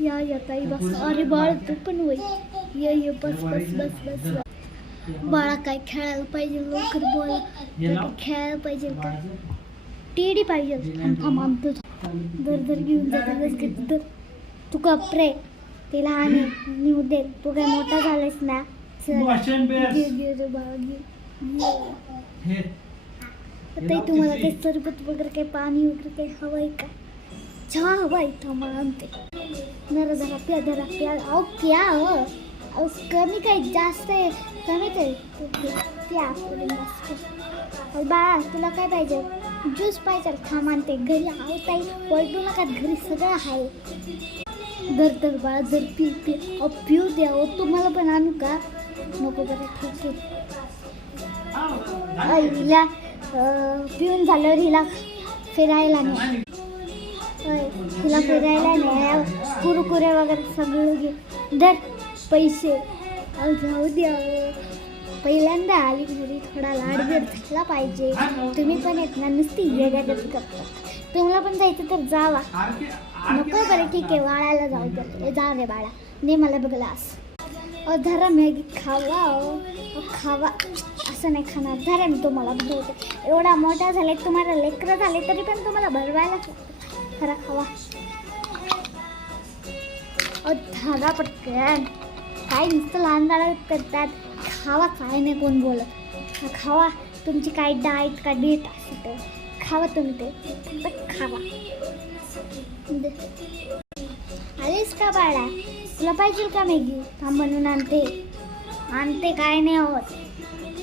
या ताई बस. अरे बाळ तू पण वय. ये बस बस बस बस. बाळा काय खेळायला पाहिजे लवकर बोला. खेळायला पाहिजे का टेडी पाहिजे. आणतो दर घेऊन जातात. तू कपरे ते लहान नेऊ दे. तू काय मोठा झालास ना. ताई तुम्हाला काही सरबत वगैरे काही पाणी वगैरे काही हवंय का. चहा हवाय थांबा आणते. धरा प्या. अहो प्या अहो कमी काही जास्त आहे कमीच आहे. प्या बाळा तुला काय पाहिजे. ज्यूस पाहिजे थांब आणते. घरी आहो ताई पलटू नका घरी सगळं आहे. धर बाळा धर पी अहो पिऊ द्या. अहो तुम्हाला पण आणू का. नको बरं ठीक आहे. हिला पिऊन झाल्यावर हिला फिरायला नाही. तिला फिरायला नाही. कुरकुरे वगैरे सगळं घे. धर पैसे. अहो जाऊ द्या. पहिल्यांदा आली घरी थोडा लाडबीड झाला पाहिजे. तुम्ही पण येत ना नुसती येड्यागत करता. तुम्हाला पण जायचं तर जावा. नको बरं ठीक आहे वाळायला जाऊ द्या. जा रे बाळा ने मला ग्लास. धरा मॅगी खावा. खावा असं नाही खाणार. धरा मी तुम्हाला भरवते. एवढा मोठा झाले तुम्हाला लेकरं झाले तरी पण तुम्हाला भरवायला खरा खावा. धागा पटकन. काय नुसतं लहान लहान करतात. खावा काय नाही कोण बोलत. खावा तुमची काय डाएट का डेट असं ते खावा तुम्ही ते खावा. आलीस का बाळा तुला पाहिजे का मॅगी. थांब बनवून आणते काय नाही होत.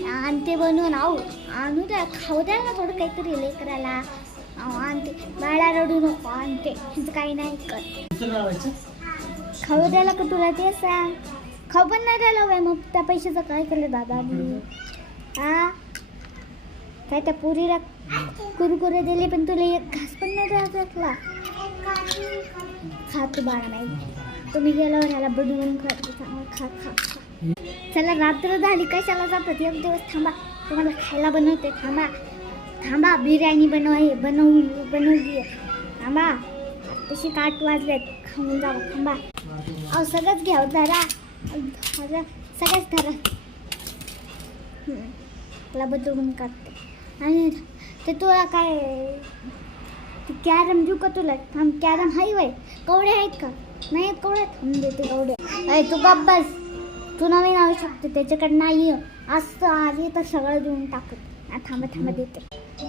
आणते बनवून. आहो आणू द्या खाऊ द्या ना थोडं काहीतरी लेकराला. आणते बाळा रडू नको. आणते हिचं काही नाही कर. खाऊ द्यायला का तुला ते सांग. खाऊ पण नाही द्यायला वय मग त्या पैशाचं काय केलं दादा. काय त्या पुरीला कुरकुरे दिले पण तुला एक घास पण नाही द्यायला. खा तू बाळा नाही. तुम्ही गेल्यावर ह्याला बनवून खा. चला रात्र झाली कशाला जातात. एक दिवस थांबा तुम्हाला खायला बनवते. थांबा बिर्याणी बनवली. थांबा तशी 8 वाजलेत. खाऊन जावं. थांबा अहो सगळंच घ्या. धरा सगळंच धरा. त्याला बनवून काढते. आणि ते तुला काय कॅरम देऊ का तुला. थांब कॅरम हाय वय. कवडे आहेत का नाही आहेत कवडे. थांब देते कवडे. अरे तू गप्प बस. तू नवीन आणू शकते त्याच्याकडे नाही असं आधी तर सगळं देऊन टाकत. थांबा देते.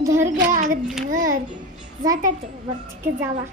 धर घ्या. अगं धर जातात वर ठीक आहे जावा.